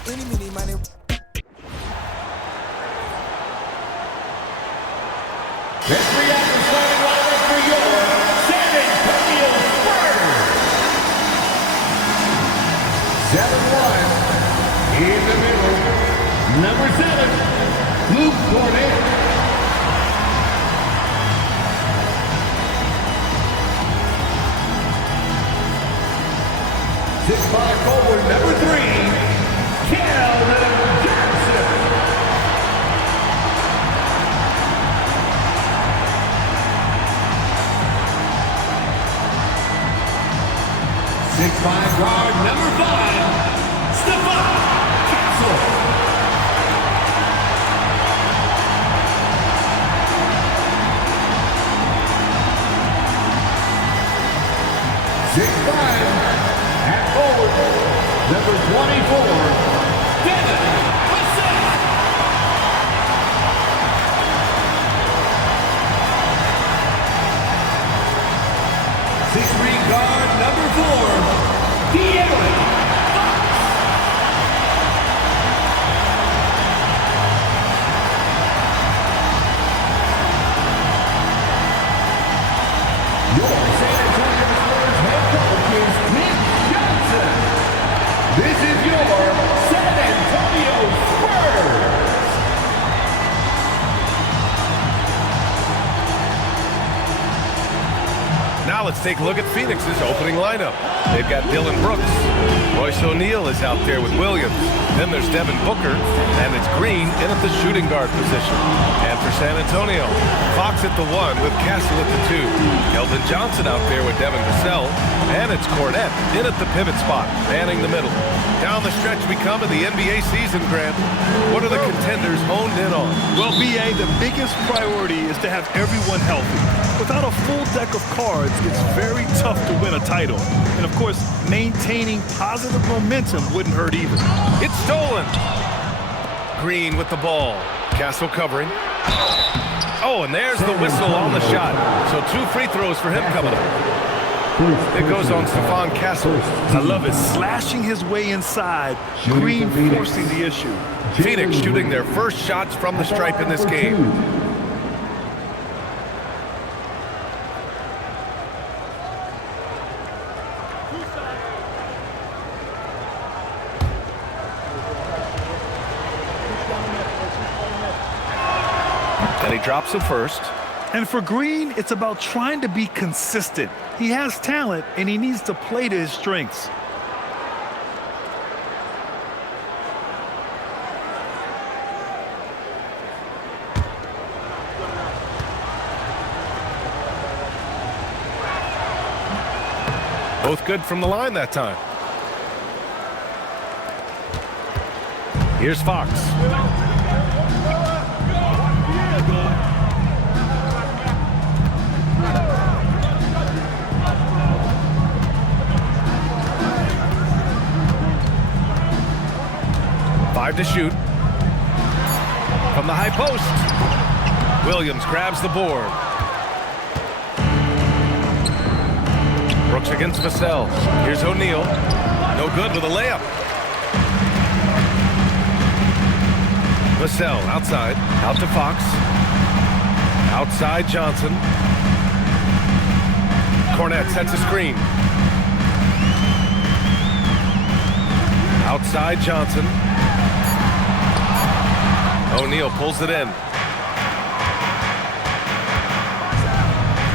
It's any, mini, money. This reaction starting lineup for your San Antonio Spurs. 7-1 in the middle. Number 7, Luke Cornet. 6'5" forward, number 3, Keldon Johnson. 6'5" guard, number 5, Stephon Castle. 6'5", at forward, number 24, Devin Vassell. 6'3" guard, number 4, De'Aaron Fox. 'Your San Antonio Spurs head coach is Nick Johnson. This is your San Antonio Spurs. Now let's take a look at Phoenix's opening lineup. They've got Dylan Brooks. Royce O'Neal is out there with Williams. Then there's Devin Booker, and it's Green in at the shooting guard position. And for San Antonio, Fox at the 1 with Castle at the 2. Keldon Johnson out there with Devin Vassell. And it's Cornet in at the pivot spot, manning the middle. Down the stretch we come in the NBA season, Grant. What are the contenders honed in on? Well, BA, the biggest priority is to have everyone healthy. Without a full deck of cards, it's very tough to win a title. And of course, maintaining positive momentum wouldn't hurt either. It's stolen. Green with the ball. Castle covering. Oh, and there's the whistle on the shot. So 2 free throws for him coming up. It goes on Stephon Castle. I love it. Slashing his way inside. Green forcing the issue. Phoenix shooting their first shots from the stripe in this game. And he drops it first. And for Green, it's about trying to be consistent. He has talent, and he needs to play to his strengths. Both good from the line that time. Here's Fox. To shoot from the high post. Williams grabs the board. Brooks against Vassell. Here's O'Neal. No good with a layup. Vassell outside. Out to Fox. Outside Johnson. Cornet sets a screen. Outside Johnson. O'Neal pulls it in.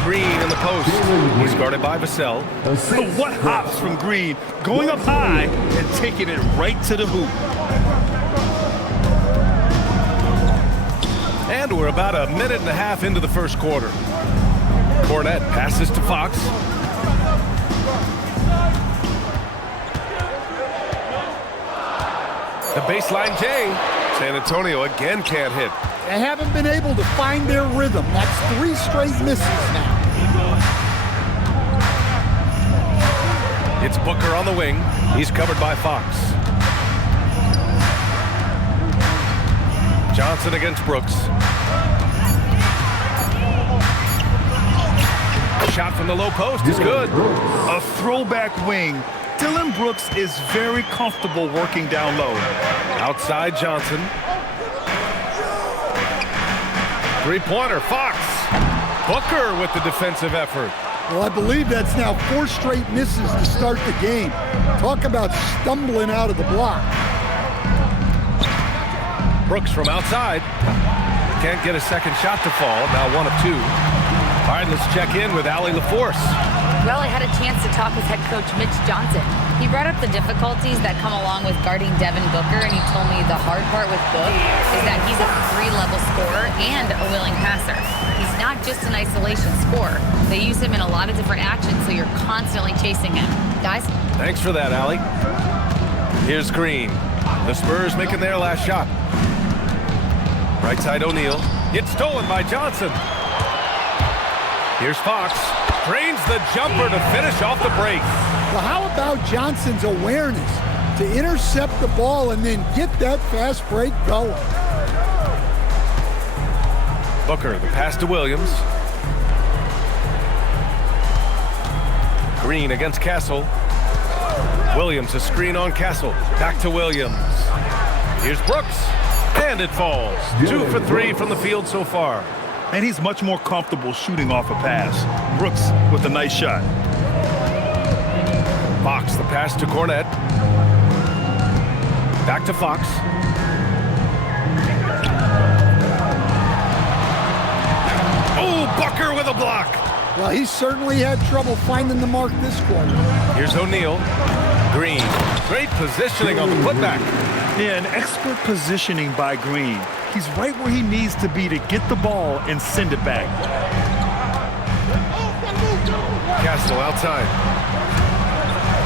Green in the post. He's guarded by Vassell. What hops from Green, going up high and taking it right to the hoop. And we're about a minute and a half into the first quarter. Cornet passes to Fox. The baseline J. San Antonio again can't hit. They haven't been able to find their rhythm. That's 3 straight misses now. It's Booker on the wing. He's covered by Fox. Johnson against Brooks. Shot from the low post is good. A throwback wing, Dillon Brooks is very comfortable working down low. Outside Johnson. Three-pointer, Fox. Booker with the defensive effort. Well, I believe that's now 4 straight misses to start the game. Talk about stumbling out of the block. Brooks from outside. Can't get a second shot to fall. Now 1 of 2. All right, let's check in with Allie LaForce. Well, I had a chance to talk with head coach Mitch Johnson. He brought up the difficulties that come along with guarding Devin Booker, and he told me the hard part with Book is that he's a 3-level scorer and a willing passer. He's not just an isolation scorer. They use him in a lot of different actions, so you're constantly chasing him. Guys? Thanks for that, Allie. Here's Green. The Spurs making their last shot. Right side O'Neal. It's stolen by Johnson. Here's Fox. Drains the jumper to finish off the break. Well, how about Johnson's awareness to intercept the ball and then get that fast break going? Booker, the pass to Williams. Green against Castle. Williams, a screen on Castle. Back to Williams. Here's Brooks. And it falls. 2 for 3 from the field so far. And he's much more comfortable shooting off a pass. Brooks with a nice shot. Fox, the pass to Cornette. Back to Fox. Oh, Booker with a block. Well, he certainly had trouble finding the mark this quarter. Here's O'Neal. Green. Great positioning on the putback. Yeah, an expert positioning by Green. He's right where he needs to be to get the ball and send it back. Castle outside.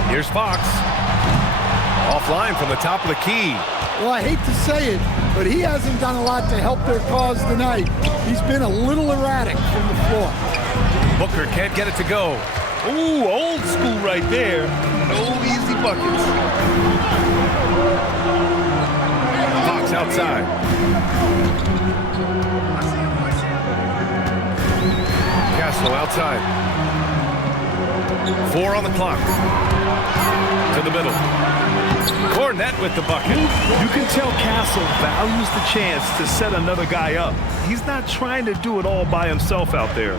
Here's Fox. Offline from the top of the key. Well, I hate to say it, but he hasn't done a lot to help their cause tonight. He's been a little erratic from the floor. Booker can't get it to go. Ooh, old school right there. No easy buckets. Fox outside. Castle outside. 4 on the clock. To the middle. Cornette with the bucket. You can tell Castle values the chance to set another guy up. He's not trying to do it all by himself out there.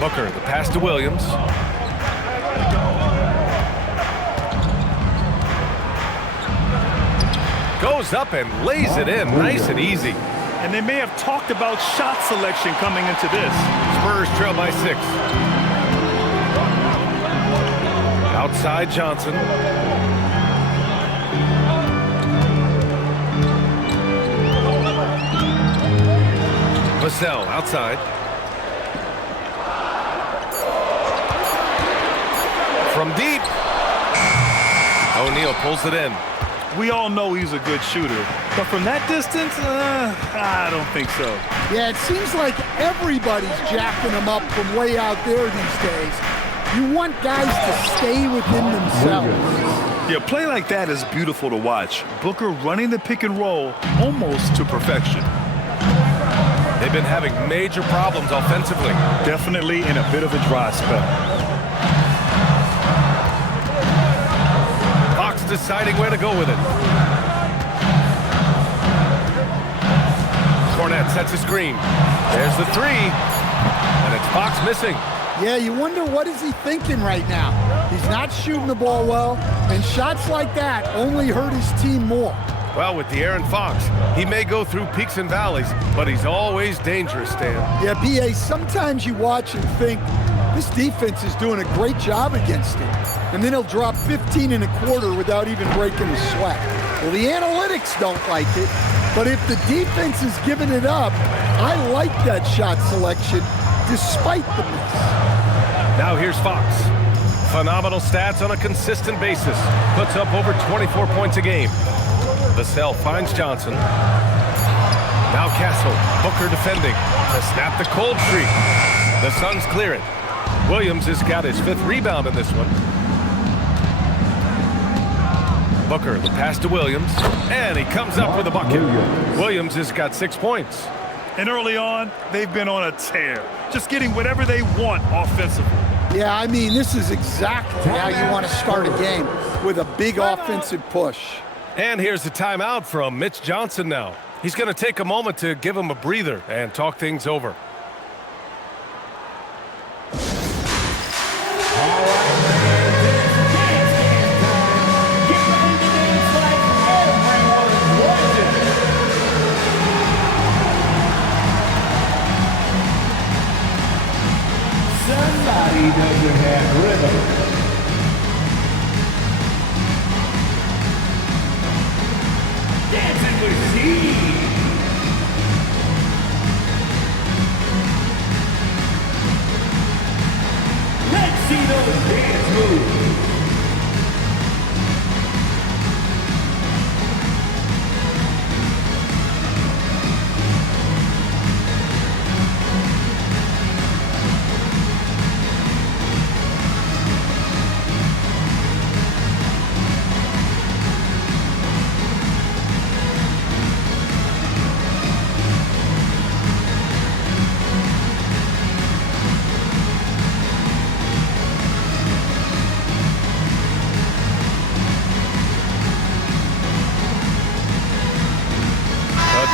Booker, the pass to Williams. Goes up and lays it in, nice and easy. And they may have talked about shot selection coming into this. Spurs trail by 6. Outside Johnson. Vassell outside. From deep. O'Neal pulls it in. We all know he's a good shooter, but from that distance, I don't think so. Yeah, it seems like everybody's jacking him up from way out there these days. You want guys to stay within themselves. Yeah, play like that is beautiful to watch. Booker running the pick and roll almost to perfection. They've been having major problems offensively. Definitely in a bit of a dry spell. Fox deciding where to go with it. Cornette sets a screen. There's the 3. And it's Fox missing. Yeah, you wonder what is he thinking right now. He's not shooting the ball well, and shots like that only hurt his team more. Well, with De'Aaron Fox, he may go through peaks and valleys, but he's always dangerous, Stan. Yeah, B.A., sometimes you watch and think, this defense is doing a great job against him. And then he'll drop 15 in a quarter without even breaking a sweat. Well, the analytics don't like it, but if the defense is giving it up, I like that shot selection despite the miss. Now here's Fox. Phenomenal stats on a consistent basis. Puts up over 24 points a game. Vassell finds Johnson. Now Castle. Booker defending to snap the cold streak. The Suns clear it. Williams has got his 5th rebound in this one. Booker, the pass to Williams. And he comes up with a bucket. Williams has got 6 points. And early on, they've been on a tear. Just getting whatever they want offensively. Yeah, I mean, this is exactly how you want to start a game, with a big offensive push. And here's the timeout from Mitch Johnson now. He's going to take a moment to give him a breather and talk things over. Somebody doesn't have rhythm. Dancing with Steve. Let's see those dance moves.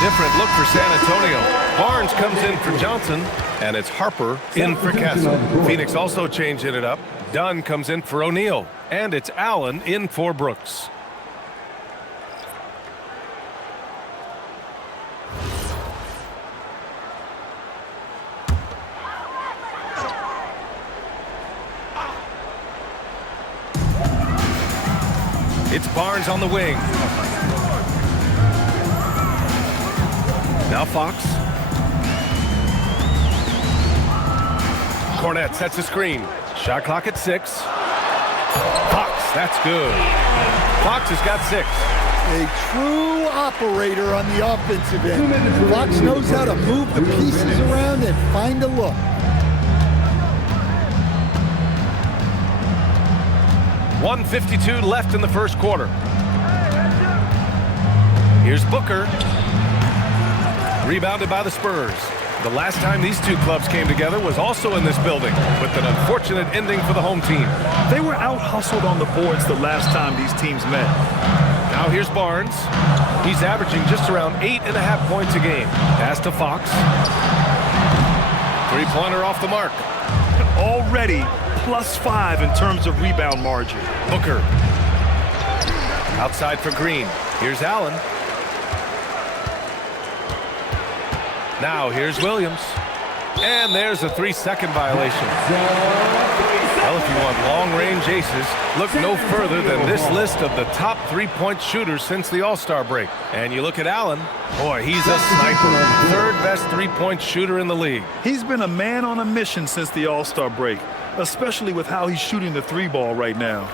Different look for San Antonio. Barnes comes in for Johnson, and it's Harper in for Kessler. Phoenix also changing it up. Dunn comes in for O'Neal, and it's Allen in for Brooks. It's Barnes on the wing. Now Fox. Cornette sets a screen. Shot clock at 6. Fox, that's good. Fox has got 6. A true operator on the offensive end. Fox knows how to move the pieces around and find a look. .152 left in the first quarter. Here's Booker. Rebounded by the Spurs. The last time these two clubs came together was also in this building, with an unfortunate ending for the home team. They were out-hustled on the boards the last time these teams met. Now here's Barnes. He's averaging just around 8.5 points a game. Pass to Fox. Three-pointer off the mark. Already +5 in terms of rebound margin. Booker. Outside for Green. Here's Allen. Now here's Williams. And there's a 3-second violation. Well, if you want long-range aces, look no further than this list of the top three-point shooters since the All-Star break. And you look at Allen, boy, he's a sniper. Third best three-point shooter in the league. He's been a man on a mission since the All-Star break, especially with how he's shooting the three ball right now.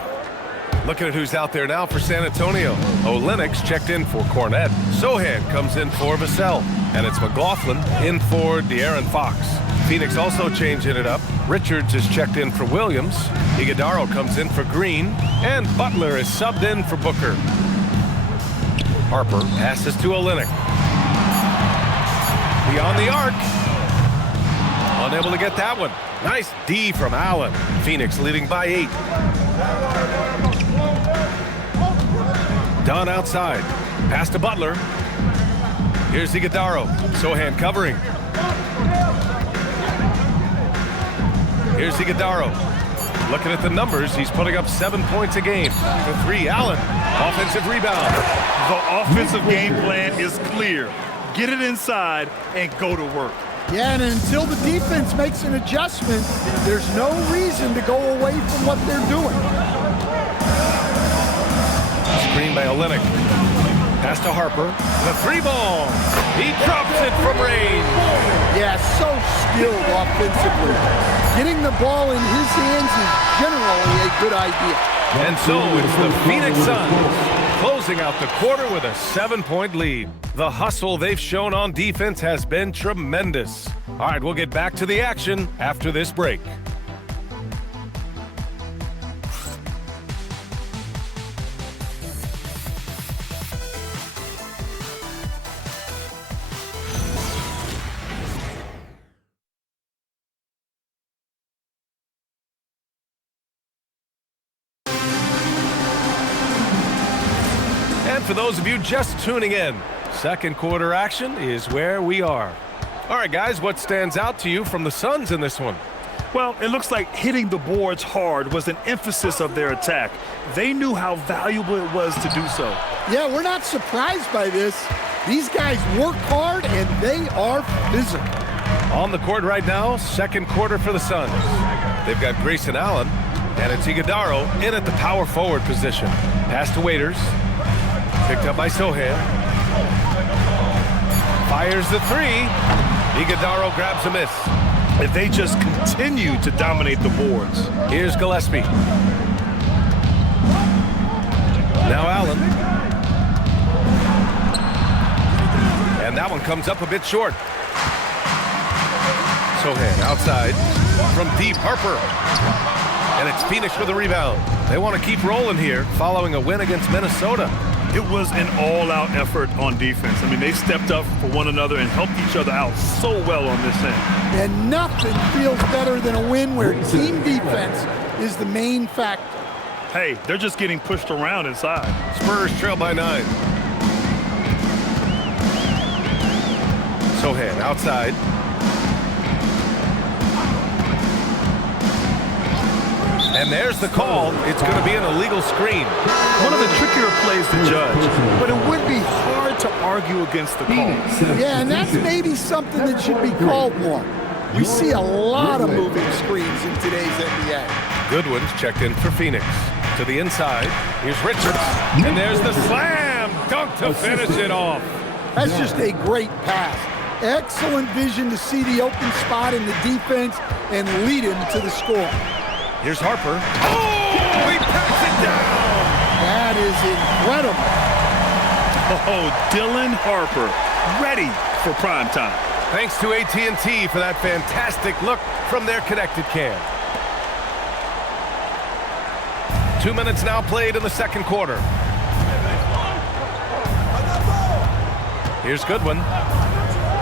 Looking at who's out there now for San Antonio. Olenek's checked in for Cornette. Sohan comes in for Vassell. And it's McLaughlin in for De'Aaron Fox. Phoenix also changing it up. Richards is checked in for Williams. Iguodala comes in for Green. And Butler is subbed in for Booker. Harper passes to Olynyk. Beyond the arc. Unable to get that one. Nice D from Allen. Phoenix leading by 8. Dunn outside. Pass to Butler. Here's Iguodala. Sohan covering. Here's Iguodala. Looking at the numbers, he's putting up 7 points a game. For 3, Allen. Offensive rebound. The offensive game plan is clear. Get it inside and go to work. Yeah, and until the defense makes an adjustment, there's no reason to go away from what they're doing. Screen by Olynyk. Pass to Harper. The 3-ball. He drops it from range. Yeah, so skilled offensively. Getting the ball in his hands is generally a good idea. And so it's the Phoenix Suns closing out the quarter with a 7-point lead. The hustle they've shown on defense has been tremendous. All right, we'll get back to the action after this break. And for those of you just tuning in, second quarter action is where we are. All right, guys, what stands out to you from the Suns in this one? Well, it looks like hitting the boards hard was an emphasis of their attack. They knew how valuable it was to do so. Yeah, we're not surprised by this. These guys work hard, and they are physical. On the court right now, second quarter for the Suns. They've got Grayson Allen, and it's Iguodaro in at the power forward position. Pass to Waiters. Picked up by Sohan. Fires the three. Iguodaro grabs a miss. And they just continue to dominate the boards. Here's Gillespie. Now Allen. And that one comes up a bit short. Sohan outside from deep. Harper. And it's Phoenix with the rebound. They want to keep rolling here following a win against Minnesota. It was an all-out effort on defense. I mean, they stepped up for one another and helped each other out so well on this end. And nothing feels better than a win where team defense is the main factor. Hey, they're just getting pushed around inside. Spurs trail by 9. Sohan outside. And there's the call. It's going to be an illegal screen. One of the trickier plays to judge, but it would be hard to argue against the call. Yeah, and that's maybe something that should be called more. We see a lot of moving screens in today's NBA. Goodwin's checked in for Phoenix. To the inside. Here's Richards. And there's the slam. Dunk to finish it off. That's just a great pass. Excellent vision to see the open spot in the defense and lead him to the score. Here's Harper. Oh, he packs it down. That is incredible. Oh, Dylan Harper, ready for prime time. Thanks to AT&T for that fantastic look from their connected cam. 2 minutes now played in the second quarter. Here's Goodwin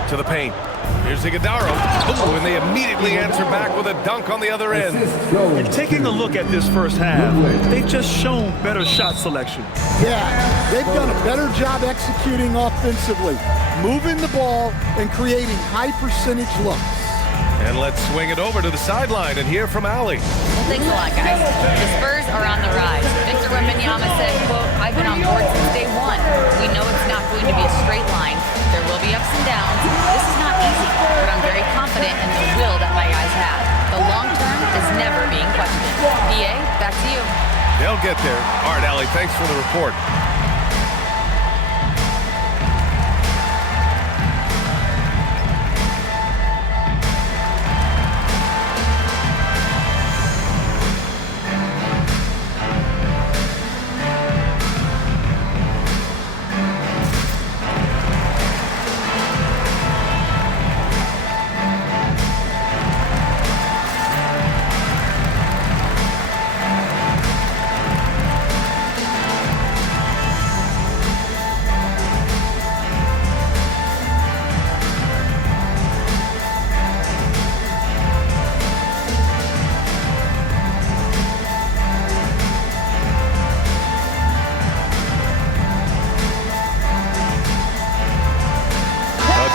to the paint. Here's Iguodaro. Oh, and they immediately answer back with a dunk on the other end. And taking a look at this first half, they've just shown better shot selection. Yeah, they've done a better job executing offensively, moving the ball and creating high percentage looks. And let's swing it over to the sideline and hear from Allie. Well, thanks a lot, guys. The Spurs are on the rise. Victor Wembanyama said, quote, "I've been on board since day one. We know it's not going to be a straight line. There will be ups and downs. This is not easy, but I'm very confident in the will that my guys have. The long term is never being questioned." EA, back to you. They'll get there. All right, Allie, thanks for the report.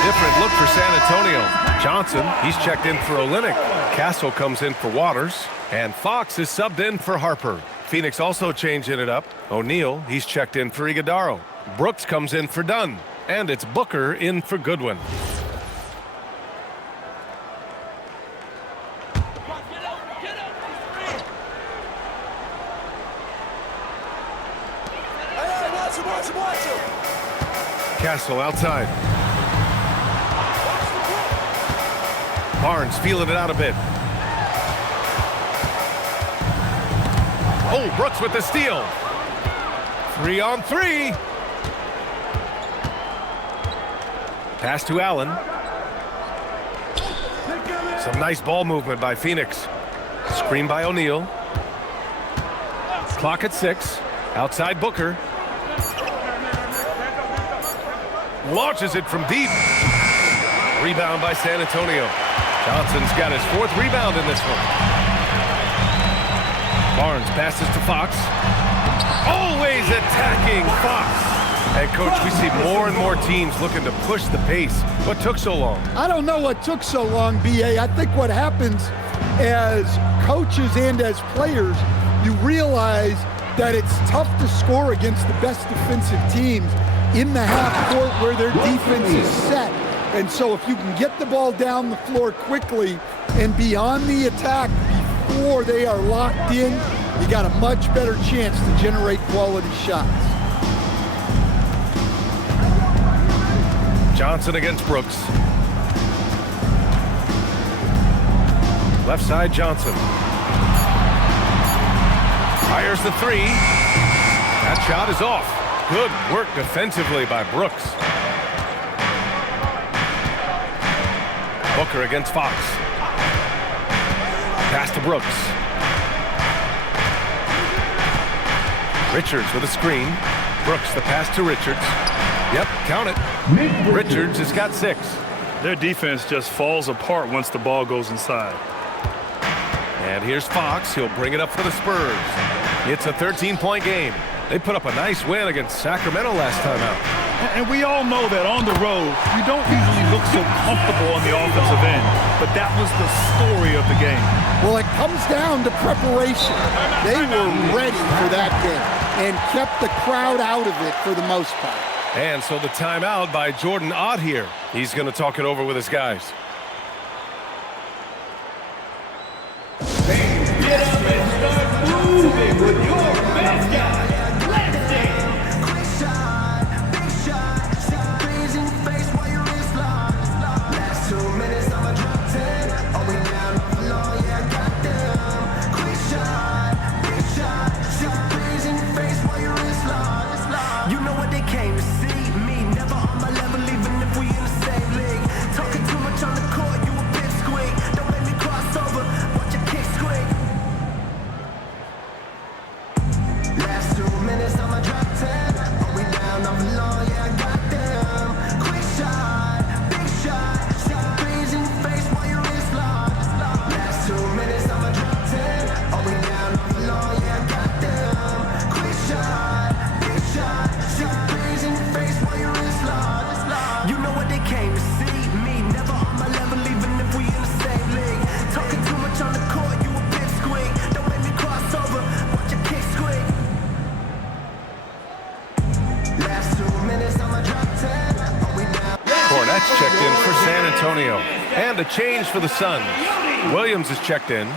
Different look for San Antonio. Johnson, he's checked in for Olynyk. Castle comes in for Waters. And Fox is subbed in for Harper. Phoenix also changing it up. O'Neal, he's checked in for Iguodaro. Brooks comes in for Dunn. And it's Booker in for Goodwin. Castle outside. Barnes feeling it out a bit. Oh, Brooks with the steal. 3-on-3. Pass to Allen. Some nice ball movement by Phoenix. Screen by O'Neal. Clock at 6. Outside Booker. Launches it from deep. Rebound by San Antonio. Johnson's got his 4th rebound in this one. Barnes passes to Fox. Always attacking Fox. Coach, we see more and more teams looking to push the pace. What took so long? I don't know what took so long, B.A. I think what happens as coaches and as players, you realize that it's tough to score against the best defensive teams in the half court where their defense is set. And so if you can get the ball down the floor quickly and be on the attack before they are locked in, you got a much better chance to generate quality shots. Johnson against Brooks. Left side, Johnson. Fires the three. That shot is off. Good work defensively by Brooks. Booker against Fox. Pass to Brooks. Richards with a screen. Brooks the pass to Richards. Yep, count it. Richards has got 6. Their defense just falls apart once the ball goes inside. And here's Fox. He'll bring it up for the Spurs. It's a 13-point game. They put up a nice win against Sacramento last time out. And we all know that on the road, you don't usually look so comfortable on the offensive end. But that was the story of the game. Well, it comes down to preparation. They were ready for that game and kept the crowd out of it for the most part. And so the timeout by Jordan Ott here. He's going to talk it over with his guys. Get up and start moving with your best guy. Let's dance. Quick shot, big shot, raising face while you're in slide. Last 2 minutes, I'ma drop 10. All we down on the floor, yeah, I got them. Quick shot, big shot, raising face while you're in slide. You know what they came to see? Me, never on my level, even if we in the same league. Talking too much on the court, you a bit squeak. Don't make me cross over, watch your kick squeak. Last 2 minutes, I'ma drop 10. Are we down on the floor? Yeah, I got them. Quick shot, big shot, raising face while you're in slide. Last 2 minutes, I'ma drop 10. Are we down on the floor? Yeah, I got them. Quick shot, big shot, raising face while you're in slide. You know what they came to see? Me, never on my level, even if we in the same league. Talking too much on the court, you a bit squeak. Don't make me cross over, watch your kick squeak. Last 2 minutes, I'ma drop 10. Are we down? Cornette's checked in for San Antonio. And a change for the Suns. Williams is checked in.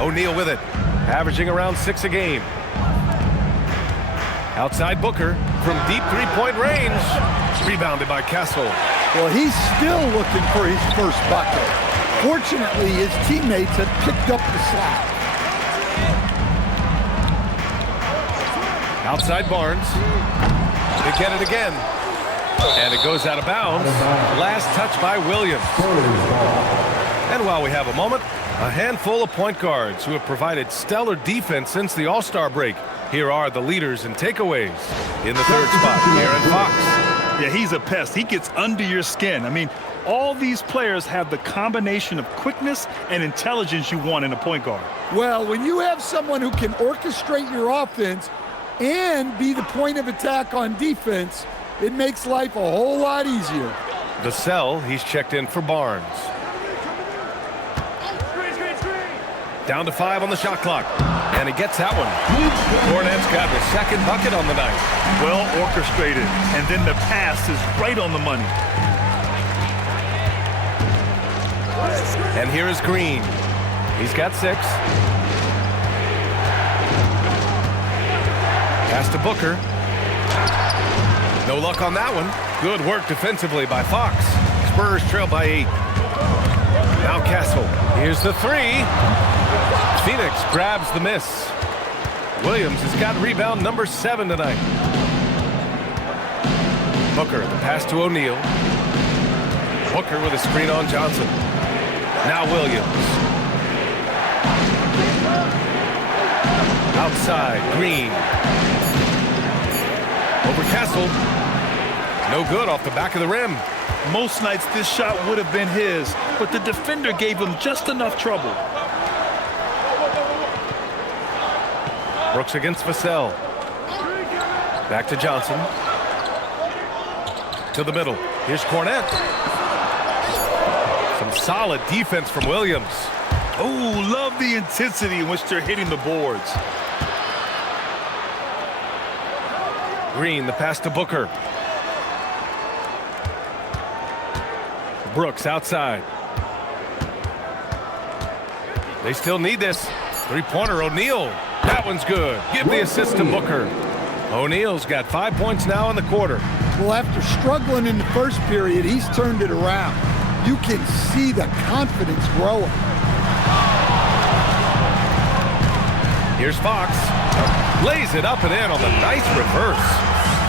O'Neal with it, averaging around 6 a game. Outside Booker from deep three-point range. Rebounded by Castle. Well, he's still looking for his first bucket. Fortunately, his teammates have picked up the slack. Outside Barnes. They get it again. And it goes out of bounds. Last touch by Williams. And while we have a moment, a handful of point guards who have provided stellar defense since the All-Star break. Here are the leaders in takeaways. In the third spot, Aaron Fox. Yeah, he's a pest. He gets under your skin. I mean, all these players have the combination of quickness and intelligence you want in a point guard. Well, when you have someone who can orchestrate your offense and be the point of attack on defense, it makes life a whole lot easier. Vassell, he's checked in for Barnes. Down to 5 on the shot clock. And he gets that one. Cornette's got the second bucket on the night. Well orchestrated. And then the pass is right on the money. And here is Green. He's got 6. Pass to Booker. No luck on that one. Good work defensively by Fox. Spurs trail by 8. Now Castle. Here's the 3. Phoenix grabs the miss. Williams has got rebound number 7 tonight. Booker, the pass to O'Neal. Booker with a screen on Johnson. Now Williams. Outside, Green. Over Castle. No good off the back of the rim. Most nights this shot would have been his, but the defender gave him just enough trouble. Brooks against Vassell. Back to Johnson. To the middle. Here's Cornette. Some solid defense from Williams. Oh, love the intensity in which they're hitting the boards. Green, the pass to Booker. Brooks outside. They still need this. Three-pointer, O'Neal. That one's good. Give the assist to Booker. O'Neal's got 5 points now in the quarter. Well, after struggling in the first period, he's turned it around. You can see the confidence growing. Here's Fox. Lays it up and in on the nice reverse.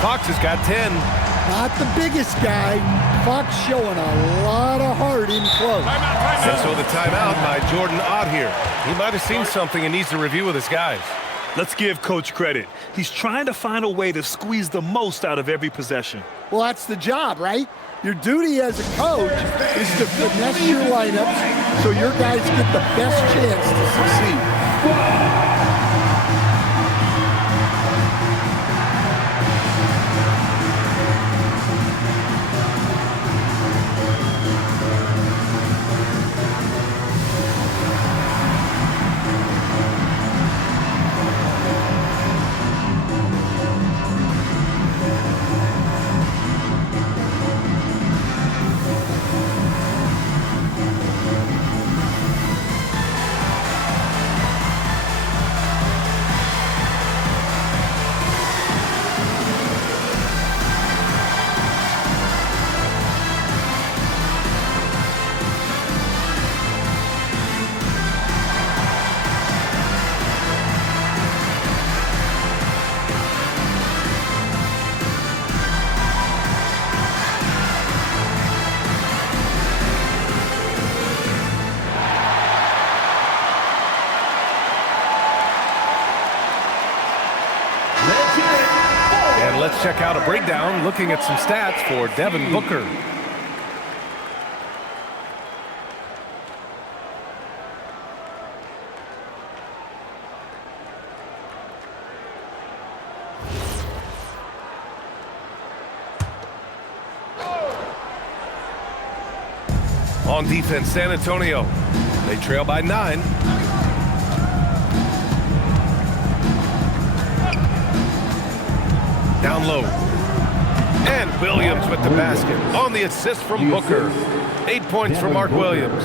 Fox has got 10. Not the biggest guy. Fox showing a lot of heart in close. And so the timeout by Jordan Ott here. He might have seen something and needs to review with his guys. Let's give Coach credit. He's trying to find a way to squeeze the most out of every possession. Well, that's the job, right? Your duty as a coach is to finesse your lineups so your guys get the best chance to succeed. Let's check out a breakdown looking at some stats for Devin Booker. On defense, San Antonio. They trail by 9. Down low. And Williams with the basket on the assist from Booker. 8 points for Mark Williams.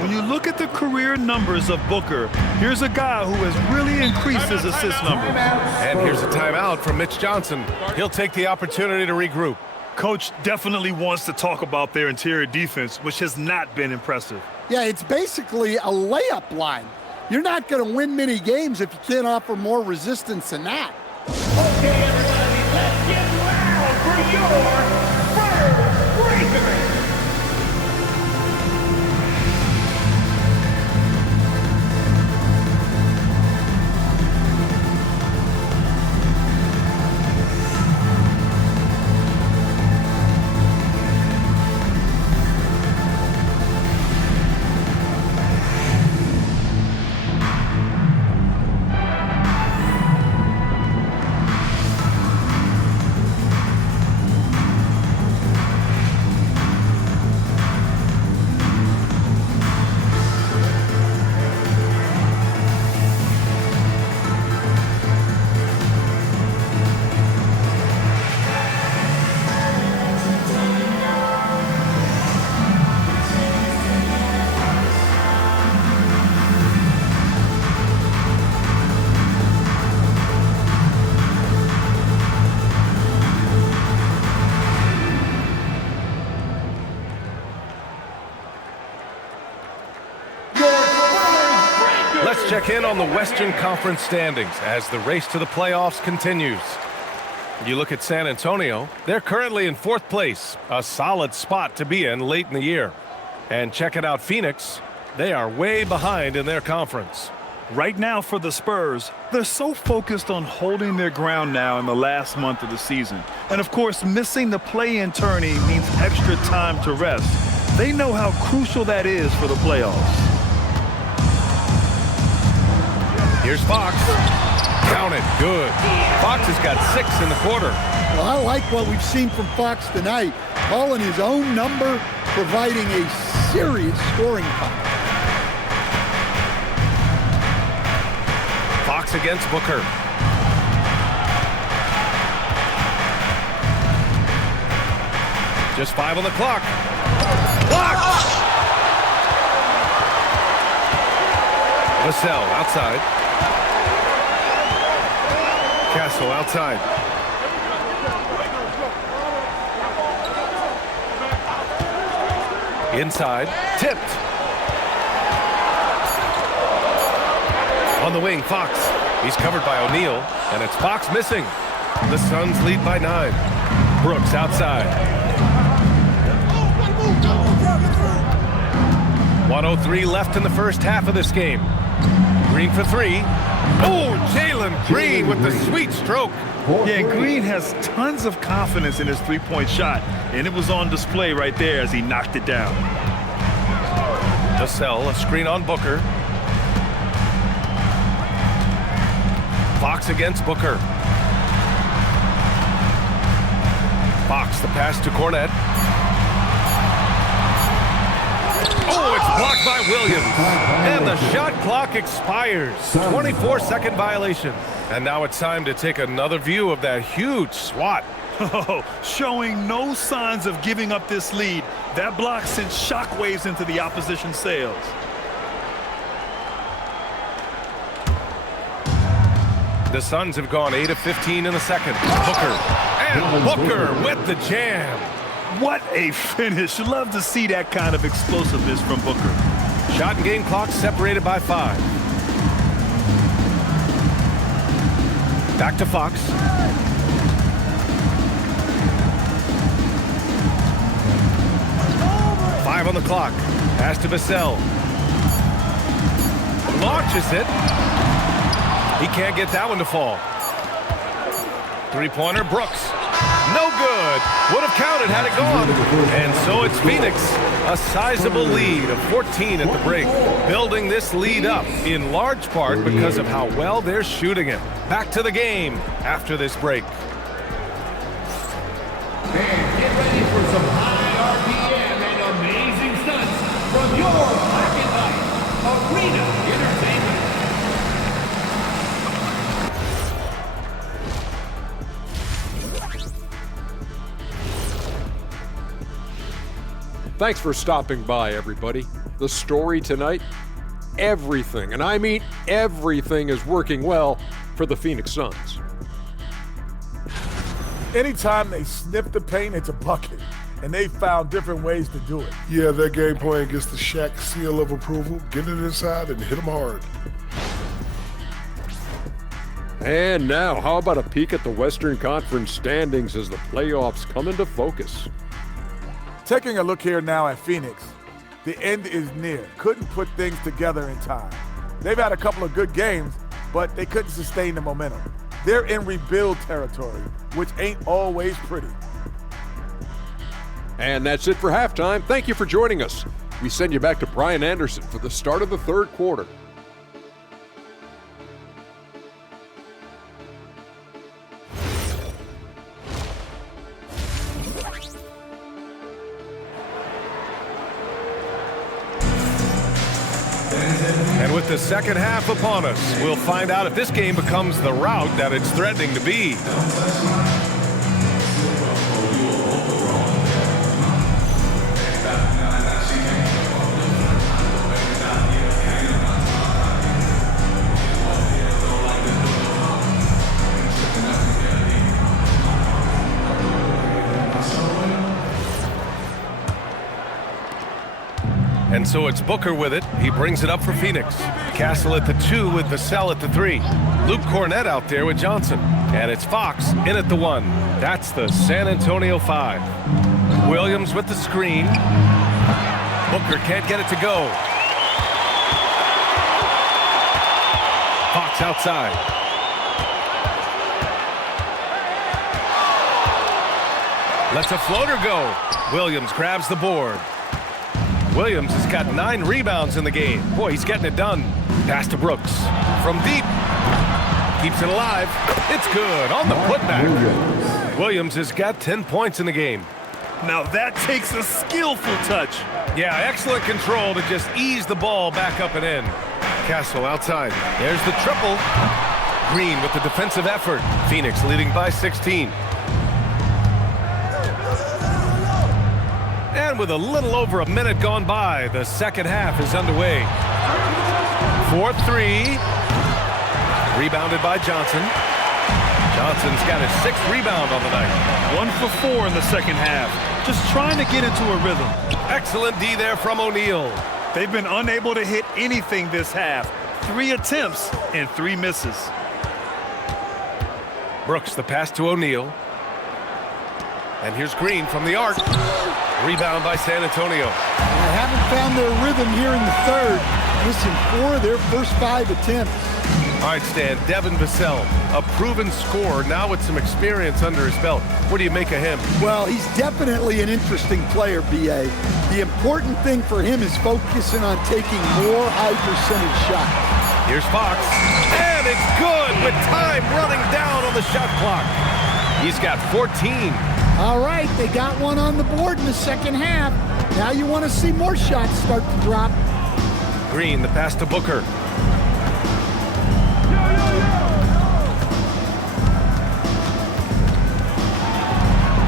When you look at the career numbers of Booker, here's a guy who has really increased his assist numbers. And here's a timeout from Mitch Johnson. He'll take the opportunity to regroup. Coach definitely wants to talk about their interior defense, which has not been impressive. Yeah, it's basically a layup line. You're not going to win many games if you can't offer more resistance than that. Okay, everybody, let's get loud for your first breaker. Let's check in on the Western Conference standings as the race to the playoffs continues. You look at San Antonio, they're currently in 4th place, a solid spot to be in late in the year. And checking out Phoenix, they are way behind in their conference. Right now for the Spurs, they're so focused on holding their ground now in the last month of the season. And of course, missing the play-in tourney means extra time to rest. They know how crucial that is for the playoffs. Here's Fox. Count it. Good. Fox has got 6 in the quarter. Well, I like what we've seen from Fox tonight, calling his own number, providing a serious scoring power. Fox against Booker. Just 5 on the clock. Blocked! Vassell outside. Castle outside. Inside. Tipped. On the wing, Fox. He's covered by O'Neal, and it's Fox missing. The Suns lead by 9. Brooks outside. 1:03 left in the first half of this game. Green for 3. Oh, Jalen Green with the sweet stroke. Yeah, Green has tons of confidence in his three-point shot, and it was on display right there as he knocked it down. Vassell, a screen on Booker. Fox against Booker. Fox, the pass to Cornette. Oh, it's blocked by Williams. And the shot clock expires. 24-second violation. And now it's time to take another view of that huge swat. Oh, showing no signs of giving up this lead. That block sent shockwaves into the opposition sails. The Suns have gone 8 of 15 in the second. Booker. And Booker with the jam. What a finish. Love to see that kind of explosiveness from Booker. Shot and game clock separated by 5. Back to Fox. Five on the clock. Pass to Vassell. Launches it. He can't get that one to fall. Three-pointer, Brooks. No good. Would have counted had it gone. And so it's Phoenix. A sizable lead of 14 at the break. Building this lead up in large part because of how well they're shooting it. Back to the game after this break. And get ready for some high RPM and amazing stunts from your black and white arena entertainment. Thanks for stopping by, everybody. The story tonight, everything, and I mean everything, is working well for the Phoenix Suns. Anytime they sniff the paint, it's a bucket, and they found different ways to do it. Yeah, their game plan gets the Shaq seal of approval. Get it inside and hit them hard. And now, how about a peek at the Western Conference standings as the playoffs come into focus? Taking a look here now at Phoenix, the end is near. Couldn't put things together in time. They've had a couple of good games, but they couldn't sustain the momentum. They're in rebuild territory, which ain't always pretty. And that's it for halftime. Thank you for joining us. We send you back to Brian Anderson for the start of the third quarter. And with the second half upon us, we'll find out if this game becomes the rout that it's threatening to be. And so it's Booker with it. He brings it up for Phoenix. Castle at the 2 with Vassell at the 3. Luke Cornette out there with Johnson. And it's Fox in at the 1. That's the San Antonio 5. Williams with the screen. Booker can't get it to go. Phoenix outside. Lets a floater go. Williams grabs the board. Williams has got 9 rebounds in the game. Boy, he's getting it done. Pass to Brooks. From deep. Keeps it alive. It's good on the putback. Williams has got 10 points in the game. Now that takes a skillful touch. Yeah, excellent control to just ease the ball back up and in. Castle outside. There's the triple. Green with the defensive effort. Phoenix leading by 16. And with a little over a minute gone by, the second half is underway. 4-3. Rebounded by Johnson. Johnson's got his 6th rebound on the night. 1 for 4 in the second half. Just trying to get into a rhythm. Excellent D there from O'Neal. They've been unable to hit anything this half. 3 attempts and 3 misses. Brooks, the pass to O'Neal. And here's Green from the arc. Rebound by San Antonio. They haven't found their rhythm here in the third. Listen, 4 of their first 5 attempts. All right, Stan, Devin Vassell, a proven scorer, now with some experience under his belt. What do you make of him? Well, he's definitely an interesting player, B.A. The important thing for him is focusing on taking more high-percentage shots. Here's Fox, and it's good with time running down on the shot clock. He's got 14. All right, they got one on the board in the second half. Now you want to see more shots start to drop. Green, the pass to Booker.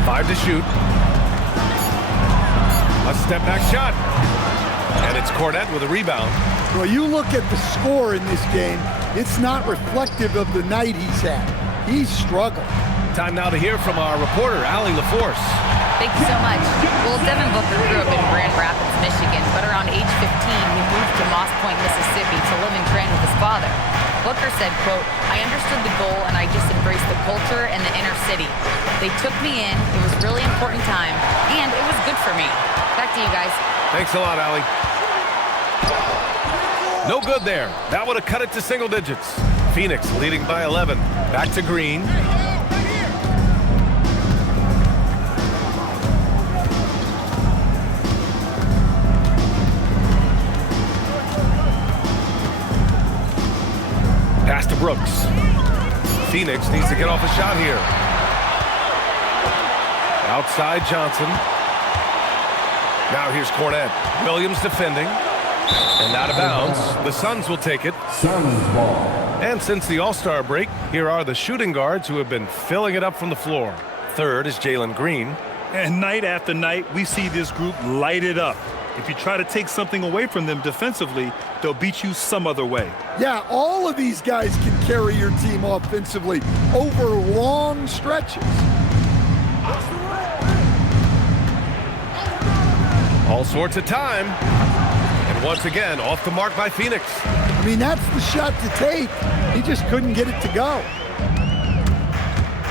Five to shoot. A step back shot. And it's Cornette with a rebound. Well, you look at the score in this game, it's not reflective of the night he's had. He's struggled. Time now to hear from our reporter, Allie LaForce. Thank you so much. Well, Devin Booker grew up in Grand Rapids, Michigan, but around age 15, he moved to Moss Point, Mississippi to live and train with his father. Booker said, quote, "I understood the goal and I just embraced the culture and the inner city. They took me in, it was a really important time, and it was good for me." Back to you guys. Thanks a lot, Allie. No good there. That would have cut it to single digits. Phoenix leading by 11. Back to Green. Pass to Brooks. Phoenix needs to get off a shot here. Outside Johnson. Now here's Cornette. Williams defending. And out of bounds. The Suns will take it. Suns ball. And since the All-Star break, here are the shooting guards who have been filling it up from the floor. Third is Jalen Green. And night after night, we see this group light it up. If you try to take something away from them defensively, they'll beat you some other way. Yeah, all of these guys can carry your team offensively over long stretches. All sorts of time. And once again, off the mark by Phoenix. I mean, that's the shot to take. He just couldn't get it to go.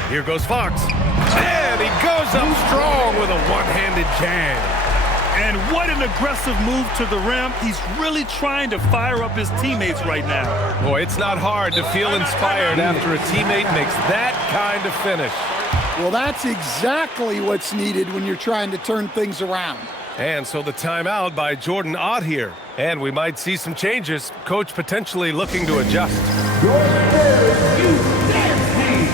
Here goes Fox. And he goes up strong with a one-handed jam. And what an aggressive move to the rim. He's really trying to fire up his teammates right now. Boy, it's not hard to feel inspired after a teammate makes that kind of finish. Well, that's exactly what's needed when you're trying to turn things around. And so the timeout by Jordan Ott here. And we might see some changes. Coach potentially looking to adjust. Your Spurs youth dance team.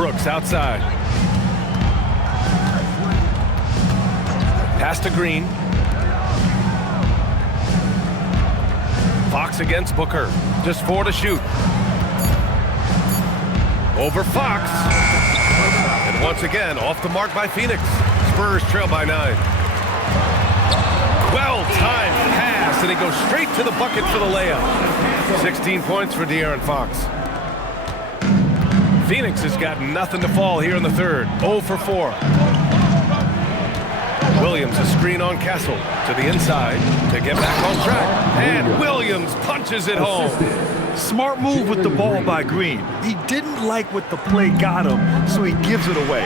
Brooks outside. Pass to Green. Fox against Booker. Just 4 to shoot. Over Fox. And once again, off the mark by Phoenix. Spurs trail by 9. Well-timed pass, and he goes straight to the bucket for the layup. 16 points for De'Aaron Fox. Phoenix has got nothing to fall here in the third. 0 for 4. Williams, a screen on Castle to the inside to get back on track. And Williams punches it home. Smart move with the ball by Green. He didn't like what the play got him, so he gives it away.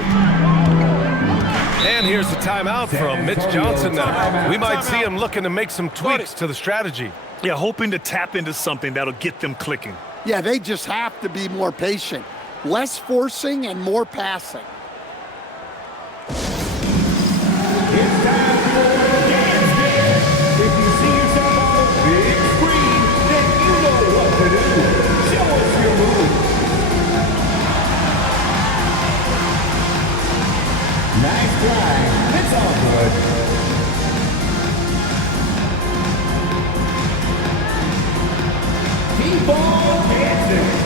And here's the timeout from Mitch Johnson now. We might see him looking to make some tweaks to the strategy. Yeah, hoping to tap into something that'll get them clicking. Yeah, they just have to be more patient. Less forcing and more passing. It's time for Dance Day. If you see yourself on a big screen, then you know what to do. Show us your move. Nice try. It's all good. Keep on dancing.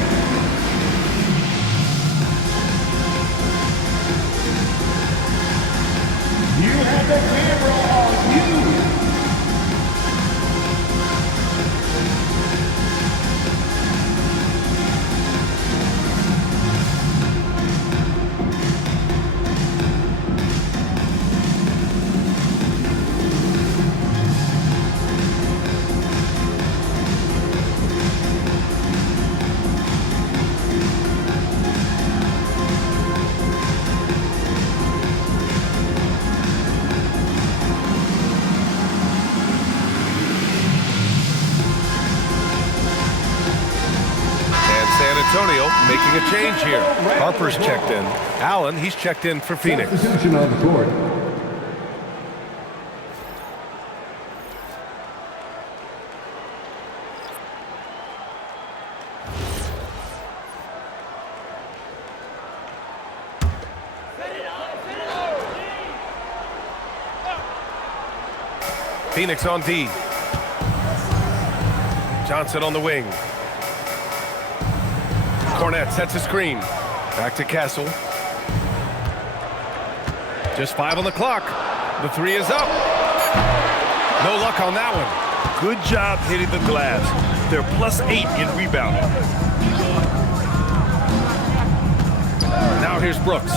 You have the camera on you. Antonio making a change here. Harper's checked in. Allen, he's checked in for Phoenix. Substitution on the court. Phoenix on D. Johnson on the wing. Cornette sets a screen. Back to Castle. Just 5 on the clock. The 3 is up. No luck on that one. Good job hitting the glass. They're +8 in rebounding. Now here's Brooks.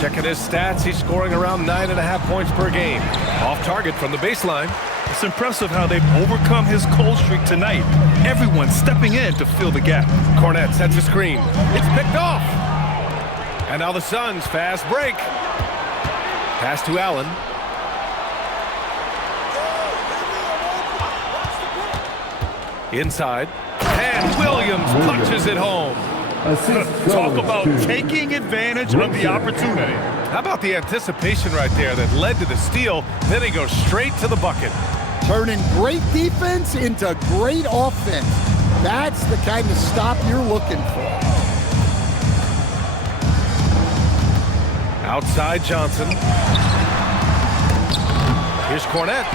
Checking his stats, he's scoring around 9.5 points per game. Off target from the baseline. It's impressive how they've overcome his cold streak tonight. Everyone's stepping in to fill the gap. Cornette sets a screen. It's picked off. And now the Suns fast break. Pass to Allen. Inside. And Williams punches it home. Talk about taking advantage of the opportunity. How about the anticipation right there that led to the steal? Then he goes straight to the bucket. Turning great defense into great offense. That's the kind of stop you're looking for. Outside Johnson. Here's Cornette.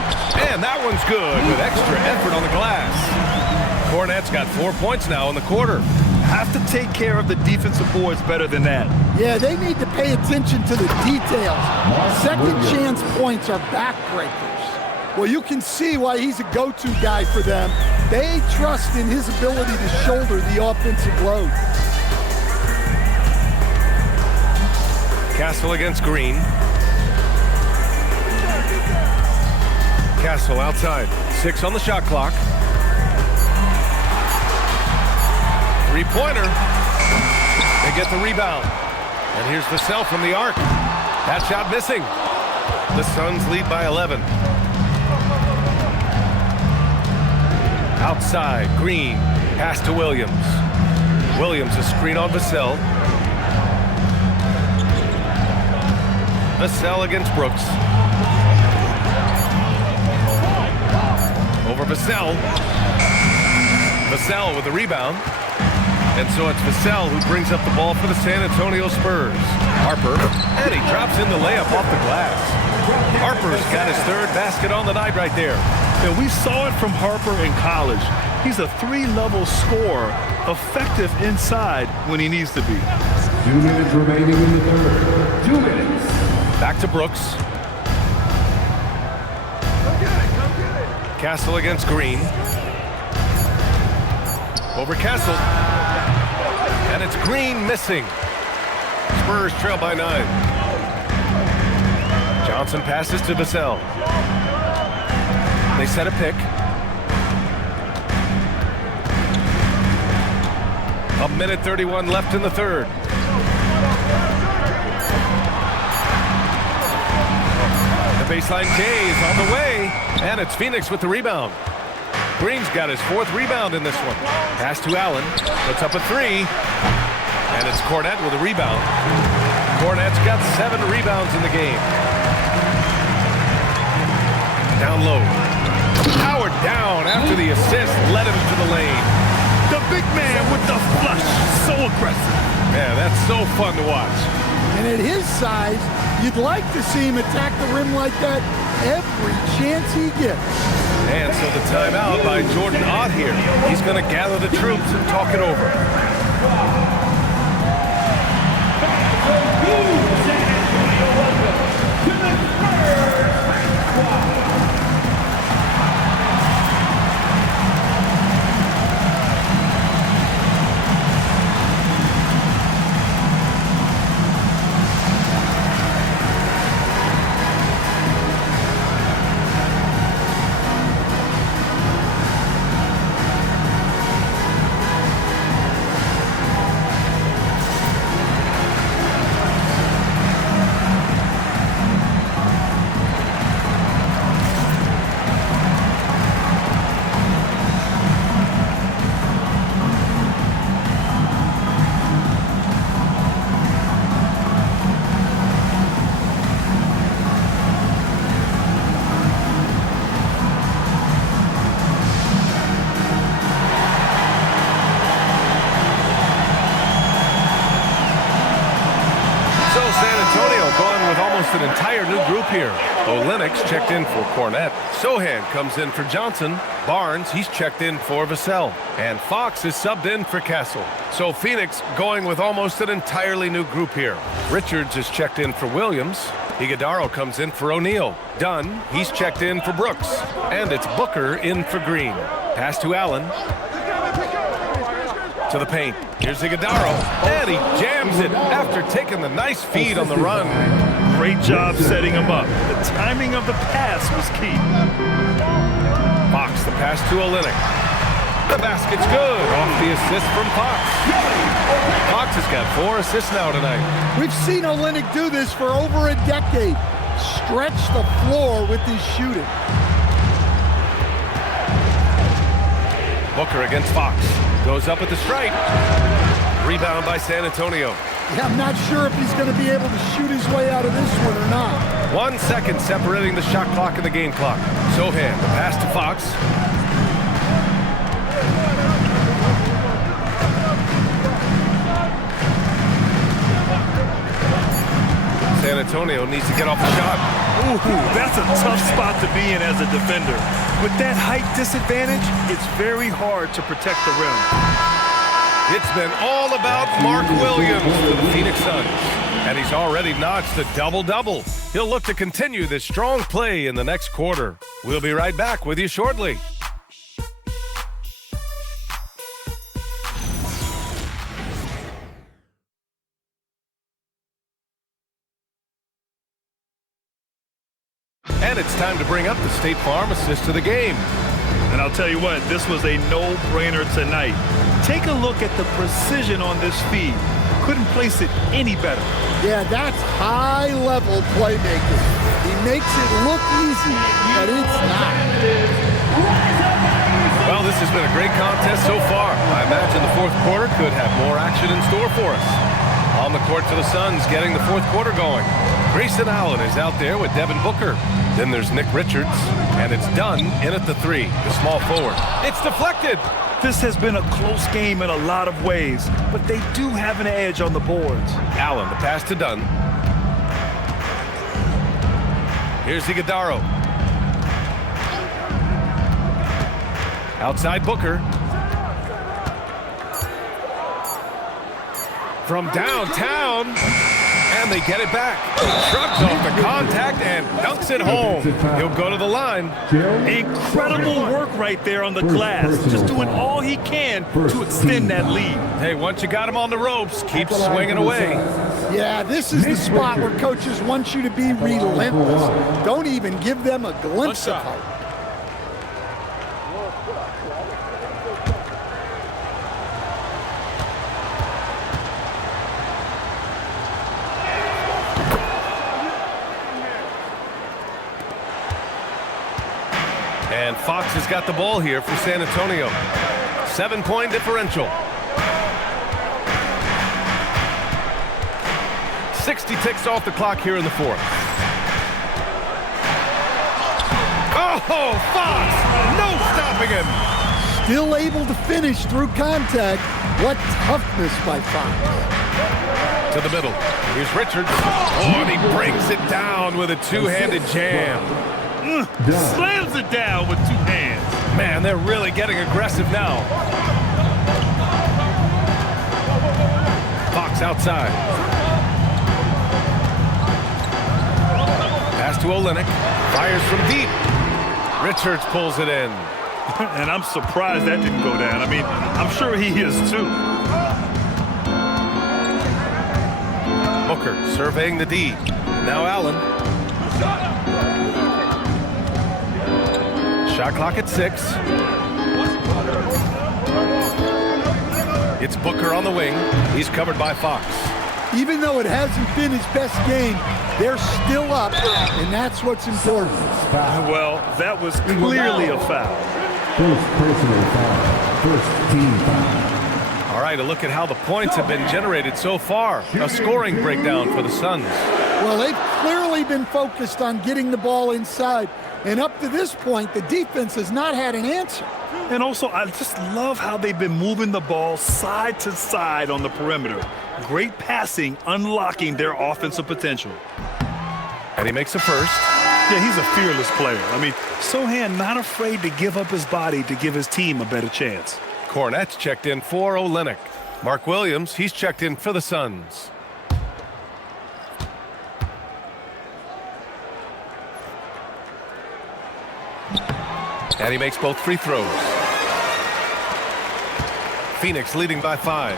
And that one's good with extra effort on the glass. Cornette's got 4 points now in the quarter. Have to take care of the defensive boards better than that. Yeah, they need to pay attention to the details. Second chance points are backbreakers. Well, you can see why he's a go-to guy for them. They trust in his ability to shoulder the offensive load. Castle against Green. Castle outside. 6 on the shot clock. Three-pointer. They get the rebound. And here's Vassell from the arc. That shot missing. The Suns lead by 11. Outside, Green. Pass to Williams. Williams, a screen on Vassell. Vassell against Brooks. Over Vassell. Vassell with the rebound. And so it's Vassell who brings up the ball for the San Antonio Spurs. Harper, and he drops in the layup off the glass. Harper's got his third basket on the night right there. And we saw it from Harper in college. He's a three-level scorer, effective inside when he needs to be. 2 minutes remaining in the third. 2 minutes. Back to Brooks. Castle against Green. Over Castle. And it's Green missing. Spurs trail by 9. Johnson passes to Vassell. They set a pick. A minute 31 left in the third. The baseline K is on the way, and it's Phoenix with the rebound. Green's got his 4th rebound in this one. Pass to Allen, puts up a 3, and it's Cornette with a rebound. Cornette's got 7 rebounds in the game. Down low. Howard down after the assist, led him to the lane. The big man with the flush, so aggressive. Yeah, that's so fun to watch. And at his size, you'd like to see him attack the rim like that every chance he gets. And so the timeout by Jordan Ott here. He's going to gather the troops and talk it over. An entire new group here. Olenek's checked in for Cornette. Sohan comes in for Johnson. Barnes, he's checked in for Vassell. And Fox is subbed in for Castle. So Phoenix going with almost an entirely new group here. Richards is checked in for Williams. Iguodaro comes in for O'Neal. Dunn, he's checked in for Brooks. And it's Booker in for Green. Pass to Allen. To the paint. Here's Iguodaro. And he jams it after taking the nice feed on the run. Great job setting him up. The timing of the pass was key. Fox, the pass to Olynyk. The basket's good off the assist from Fox. Fox has got 4 assists now tonight. We've seen Olynyk do this for over a decade. Stretch the floor with his shooting. Booker against Fox. Goes up at the stripe. Rebound by San Antonio. Yeah, I'm not sure if he's going to be able to shoot his way out of this one or not. 1 second separating the shot clock and the game clock. Sohan, the pass to Fox. San Antonio needs to get off the shot. Ooh, that's a tough spot to be in as a defender. With that height disadvantage, it's very hard to protect the rim. It's been all about Mark Williams for the Phoenix Suns. And he's already notched a double-double. He'll look to continue this strong play in the next quarter. We'll be right back with you shortly. And it's time to bring up the State Farm assist to the game. And I'll tell you what, this was a no-brainer tonight. Take a look at the precision on this feed. Couldn't place it any better. Yeah, that's high-level playmaking. He makes it look easy, but it's not. Well, this has been a great contest so far. I imagine the fourth quarter could have more action in store for us. On the court for the Suns, getting the fourth quarter going. Grayson Allen is out there with Devin Booker. Then there's Nick Richards, and it's Dunn in at the three, the small forward. It's deflected. This has been a close game in a lot of ways, but they do have an edge on the boards. Allen, the pass to Dunn. Here's Iguodala. Outside Booker. From downtown, and they get it back. Shrugs off the contact and dunks it home. He'll go to the line. Incredible work right there on the glass. Just doing all he can to extend that lead. Hey, once you got him on the ropes, keep swinging away. Yeah, this is the spot where coaches want you to be relentless. Don't even give them a glimpse of hope. And Fox has got the ball here for San Antonio. 7-point differential. 60 ticks off the clock here in the fourth. Oh, Fox! No stopping him! Still able to finish through contact. What toughness by Fox. To the middle. Here's Richards. Oh, and he brings it down with a two-handed jam. Slams it down with two hands. Man, they're really getting aggressive now. Fox outside. Pass to Olynyk. Fires from deep. Richards pulls it in. And I'm surprised that didn't go down. I mean, I'm sure he is too. Booker surveying the D. Now Allen. Shot clock at 6. It's Booker on the wing. He's covered by Fox. Even though it hasn't been his best game, they're still up, and that's what's important. Well, that was clearly a foul. First personal foul. First team foul. All right, a look at how the points have been generated so far. A scoring breakdown for the Suns. Well, they've clearly been focused on getting the ball inside, and up to this point, the defense has not had an answer. And also, I just love how they've been moving the ball side to side on the perimeter. Great passing, unlocking their offensive potential. And he makes a first. Yeah, he's a fearless player. I mean, Sohan not afraid to give up his body to give his team a better chance. Cornette's checked in for Olynyk. Mark Williams, he's checked in for the Suns. And he makes both free throws. Phoenix leading by 5.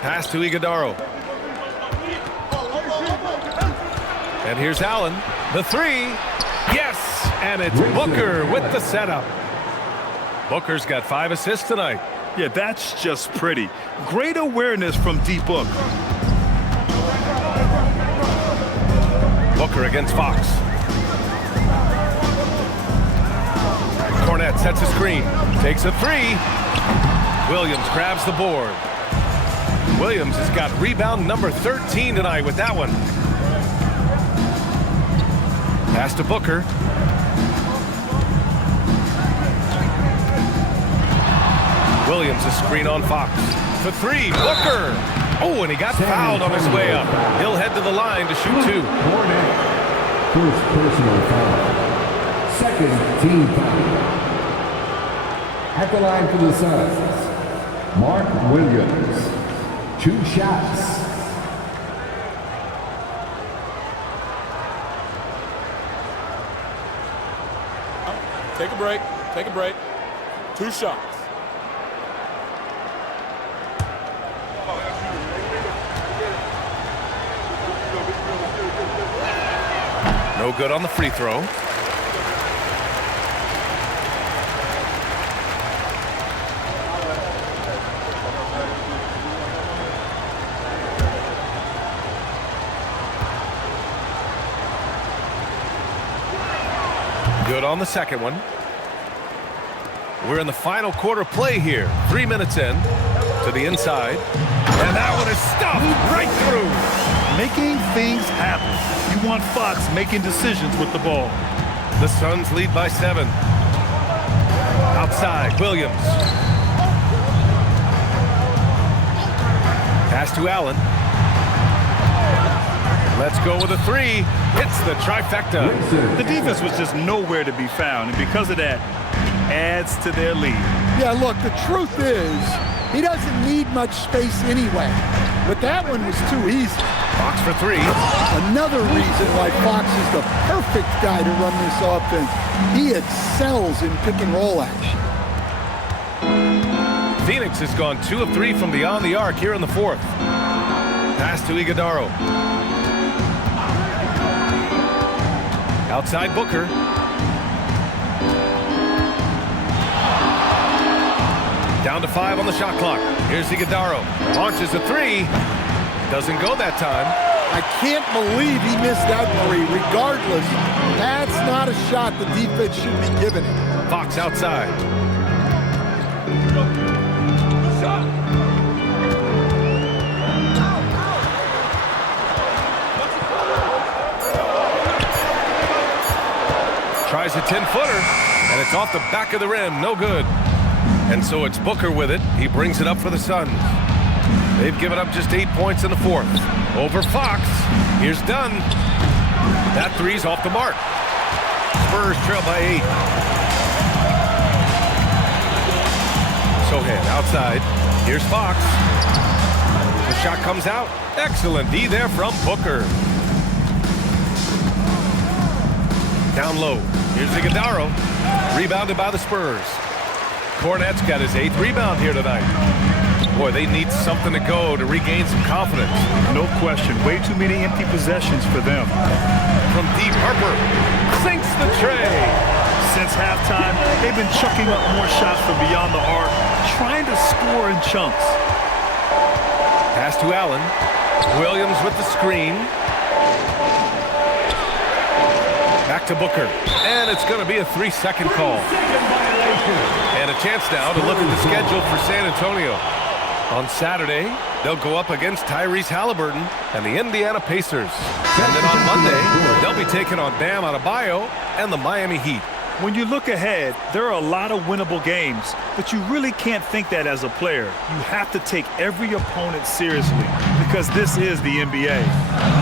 Pass to Iguodala. And here's Allen. The three. Yes! And it's Booker with the setup. Booker's got 5 assists tonight. Yeah, that's just pretty. Great awareness from D-Book. Booker against Fox. Cornette sets a screen. Takes a 3. Williams grabs the board. Williams has got rebound number 13 tonight with that one. Pass to Booker. Williams a screen on Fox. For 3, Booker. Oh, and he got fouled on his way up. He'll head to the line to shoot 2. First personal foul. Second team foul. At the line for the Suns, Mark Williams. 2 shots. Take a break. Take a break. 2 shots. No good on the free throw. Good on the second one. We're in the final quarter play here. 3 minutes in. To the inside. And that one is stuffed right through. Making things happen. You want Fox making decisions with the ball. The Suns lead by 7. Outside, Williams. Pass to Allen. Let's go with a 3. Hits the trifecta. The defense was just nowhere to be found, and because of that, adds to their lead. Yeah, look, the truth is, he doesn't need much space anyway. But that one was too easy. Fox for 3. Another reason why Fox is the perfect guy to run this offense. He excels in pick and roll action. Phoenix has gone 2 of 3 from beyond the arc here in the 4th. Pass to Iguodaro. Outside Booker. Down to 5 on the shot clock. Here's Iguodaro. Launches a 3. Doesn't go that time. I can't believe he missed that 3. Regardless, that's not a shot the defense should be giving him. Fox outside. Tries a 10-footer, and it's off the back of the rim. No good. And so it's Booker with it. He brings it up for the Suns. They've given up just 8 points in the 4th. Over Fox. Here's Dunn. That 3's off the mark. Spurs trail by 8. Sohan outside. Here's Fox. The shot comes out. Excellent D there from Booker. Down low. Here's Iguodaro. Rebounded by the Spurs. Cornette's got his 8th rebound here tonight. Boy, they need something to go to regain some confidence. No question. Way too many empty possessions for them. From deep, Harper sinks the tray. Since halftime, they've been chucking up more shots from beyond the arc, trying to score in chunks. Pass to Allen. Williams with the screen. Back to Booker. And it's going to be a 3-second call. And a chance now to look at the schedule for San Antonio. On Saturday, they'll go up against Tyrese Halliburton and the Indiana Pacers. And then on Monday, they'll be taking on Bam Adebayo and the Miami Heat. When you look ahead, there are a lot of winnable games, but you really can't think that as a player. You have to take every opponent seriously because this is the NBA.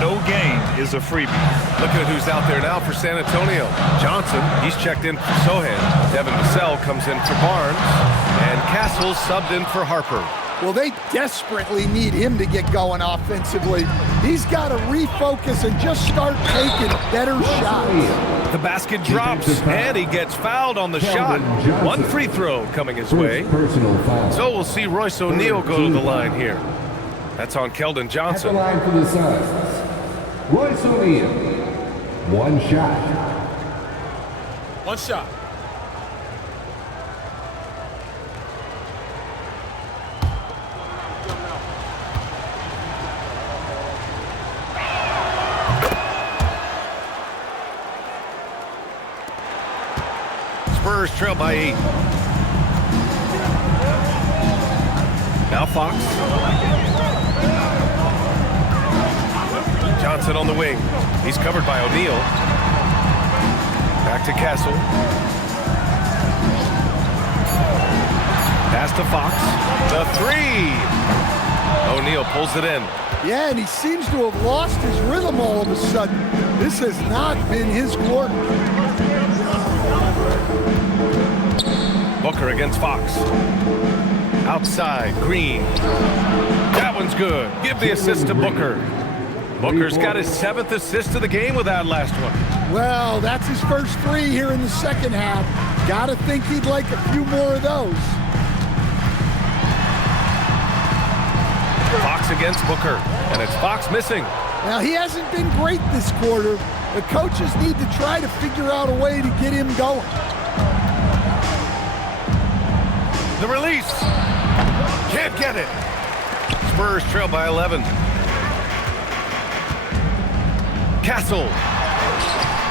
No game is a freebie. Look at who's out there now for San Antonio. Johnson, he's checked in for Sohan. Devin Vassell comes in for Barnes. And Castle subbed in for Harper. Well, they desperately need him to get going offensively. He's got to refocus and just start taking better shots. The basket drops, and he gets fouled on the shot. 1 free throw coming his way. So we'll see Royce O'Neal go to the line here. That's on Keldon Johnson. At the line for the Suns, Royce O'Neal. 1 shot. 1 shot. Spurs trail by 8. Now Fox. Johnson on the wing. He's covered by O'Neal. Back to Castle. Pass to Fox. The 3. O'Neal pulls it in. Yeah, and he seems to have lost his rhythm all of a sudden. This has not been his quarter. Booker against Fox. Outside, Green. That one's good. Give the assist to Booker. Booker's got his 7th assist of the game with that last one. Well, that's his first 3 here in the second half. Gotta think he'd like a few more of those. Fox against Booker, and it's Fox missing. Now, he hasn't been great this quarter. The coaches need to try to figure out a way to get him going. The release. Can't get it. Spurs trail by 11. Castle.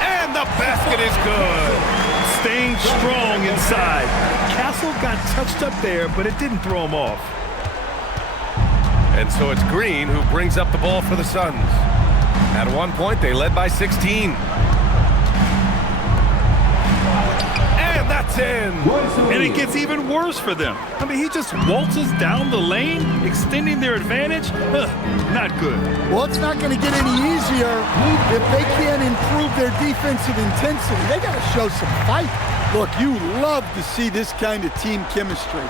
And the basket is good. Staying strong inside. Castle got touched up there, but it didn't throw him off. And so it's Green who brings up the ball for the Suns. At one point, they led by 16. And that's in. And it gets even worse for them. I mean, he just waltzes down the lane, extending their advantage. Not good. Well, it's not going to get any easier if they can't improve their defensive intensity. They got to show some fight. Look, you love to see this kind of team chemistry.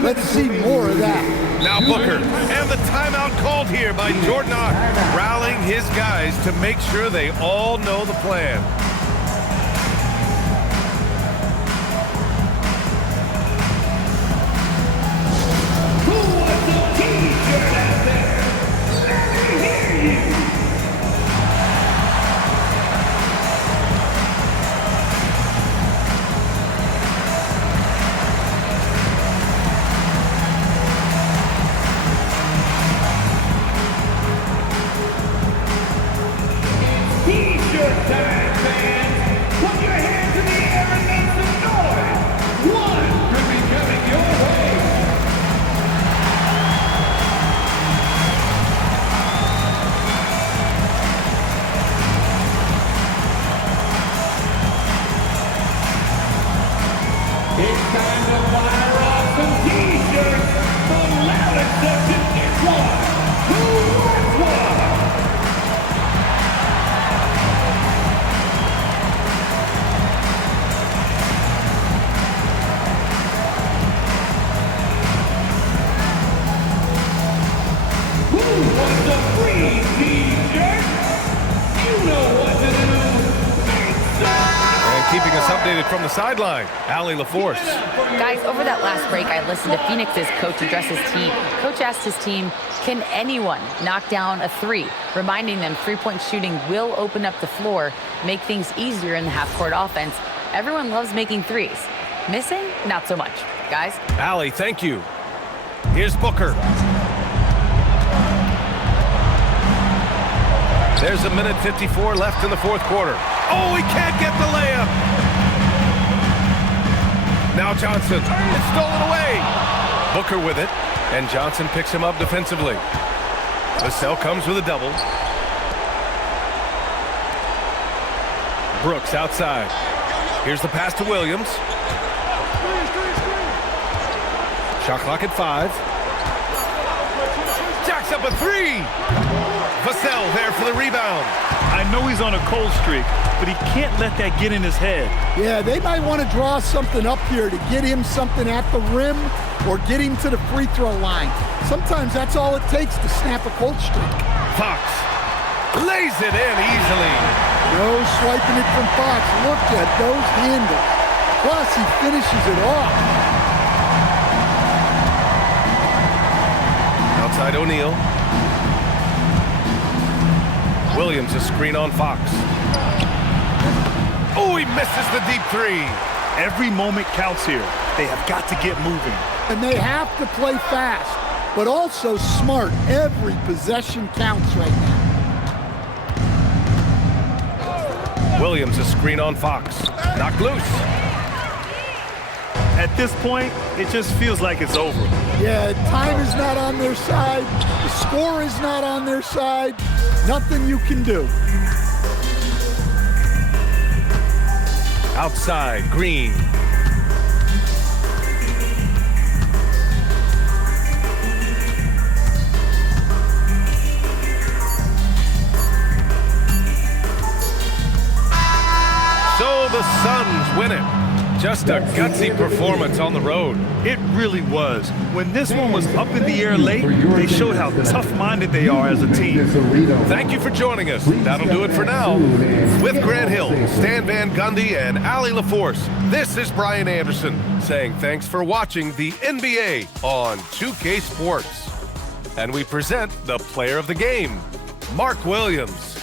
Let's see more of that. Now Booker, and the timeout called here by Jordan Ott, rallying his guys to make sure they all know the plan. Who wants a t-shirt out there? Let me hear you. T-shirt time, fans. Put your hands in the air and make some noise. One could be coming your way. It's time to fire off some t-shirts. The loudest section gets one. Who wants one? Who wants a free t-shirt? You know what to do. Make some. And keeping us updated from the sideline, Allie LaForce. Guys, over that last break, I listened to Phoenix's coach address his team. Coach asked his team, can anyone knock down a three? Reminding them three-point shooting will open up the floor, make things easier in the half-court offense. Everyone loves making threes. Missing? Not so much. Guys? Allie, thank you. Here's Booker. There's a minute 54 left in the fourth quarter. Oh, he can't get the layup. Now Johnson. It's stolen away. Booker with it, and Johnson picks him up defensively. Vassell comes with a double. Brooks outside. Here's the pass to Williams. Shot clock at 5. Jacks up a three. Vassell there for the rebound. I know he's on a cold streak, but he can't let that get in his head. Yeah, they might want to draw something up here to get him something at the rim or get him to the free throw line. Sometimes that's all it takes to snap a cold streak. Fox lays it in easily. No swiping it from Fox. Look at those handles. Plus, he finishes it off. Outside O'Neal. Williams a screen on Fox. Oh, he misses the deep three. Every moment counts here. They have got to get moving. And they have to play fast, but also smart. Every possession counts right now. Williams a screen on Fox. Knocked loose. At this point, it just feels like it's over. Yeah, time is not on their side. The score is not on their side. Nothing you can do. Outside, Green. So the Suns win it. Just a gutsy performance on the road. It really was. When this one was up in the air late, they showed how tough-minded they are as a team. Thank you for joining us. That'll do it for now. With Grant Hill, Stan Van Gundy, and Allie LaForce, this is Brian Anderson saying thanks for watching the NBA on 2K Sports. And we present the player of the game, Mark Williams.